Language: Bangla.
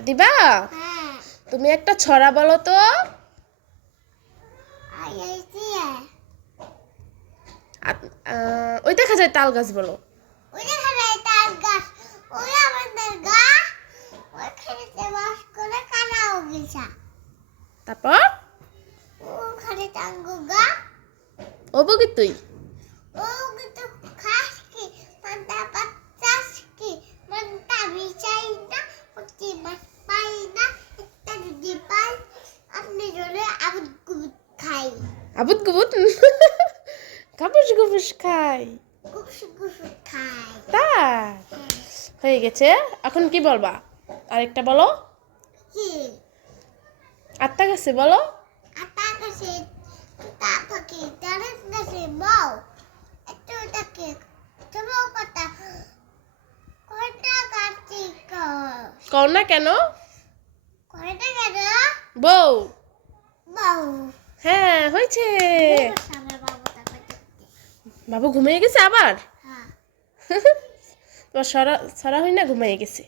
আদিবা? হ্যাঁ। তুমি একটা ছড়া বলো তো। ওই দেখা যায় তাল গাছ বলো। ওই যেখানে তার গাছ। গাবুস গুবুস খাই গুপসু খাই তা হয়ে গেছে। এখন কি বলবা? আরেকটা বলো। আত্মা বলো। কাছে কাটি কও না কেন? বউ। বাউ। হয়েছে বাবু ঘুমিয়ে গেছে আবার? সারা তোমার সরা সরা হয় না ঘুমিয়ে গেছে?